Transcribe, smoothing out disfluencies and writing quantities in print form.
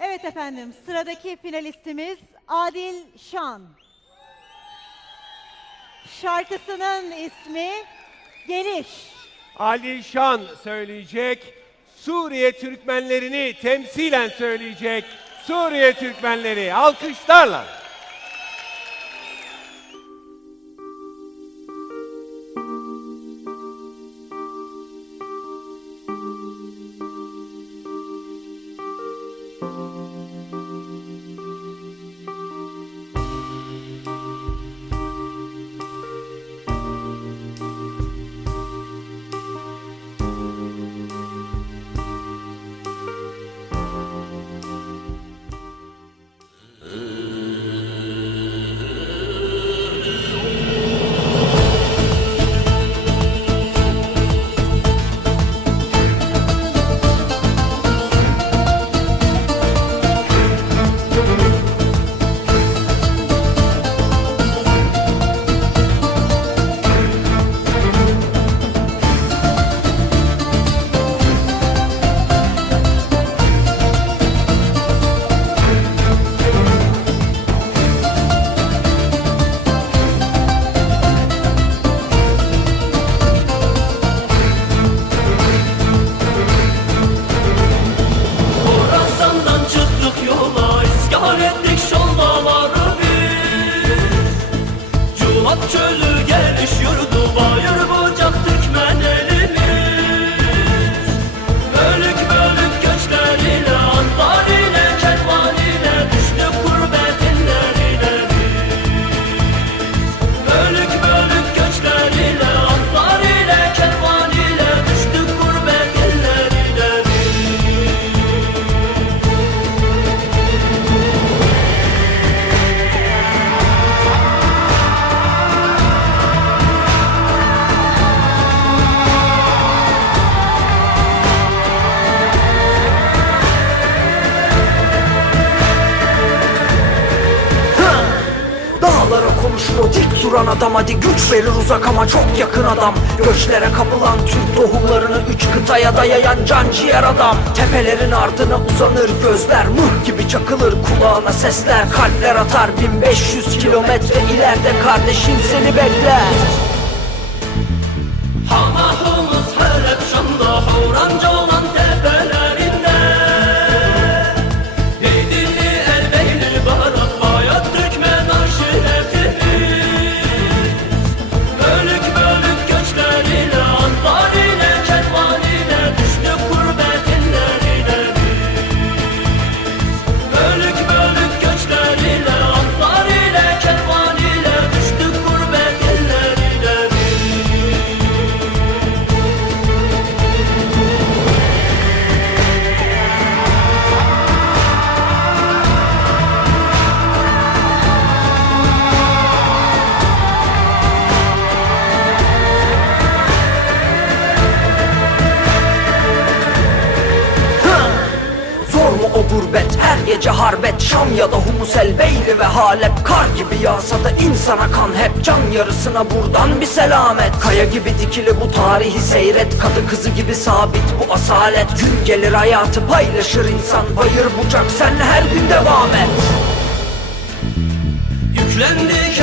Evet efendim, sıradaki finalistimiz Adil Şan. Şarkısının ismi Geliş. Ali Şan söyleyecek. Suriye Türkmenlerini temsilen söyleyecek. Suriye Türkmenleri alkışlarla. Çölü geliş yurdu bayır bucak Türkmenlerimiz. Bölük bölük göçleriyle Anbar ile Kervan ile düştük gurbet illerine biz. Bölük bölük göçleriyle Anbar ile Kervan ile düştük gurbet illerine biz. Dağlara konuşuyor dik duran adam, hadi güç verir uzak ama çok yakın adam. Göçlere kapılan Türk tohumlarını üç kıtaya dayayan can ciğer adam. Tepelerin ardına uzanır gözler, mıh gibi çakılır kulağına sesler. Kalpler atar 1500 kilometre ileride kardeşin seni bekler. Hamahımız Halep Şam'da Havranca olan tepelerinde. Eydilli Erbeyli Barat Bayat Türkmen aşiretimiz. Bölük bölük göçleriyle Anbar ile Kervan ile düştük gurbet illerine biz. Bölük bölük göçleriyle Anbar ile Kervan ile düştük gurbet illerine biz. Zor mu o gurbet, her gece harbet. Şam ya da Humus el Beyli ve Halep. Kar gibi yağsa da insana kan hep. Can yarısına buradan bir selamet. Kaya gibi dikili bu tarihi seyret. Kadı kızı gibi sabit bu asalet. Gün gelir hayatı paylaşır insan. Bayır bucak sen her gün devam et. Yüklendik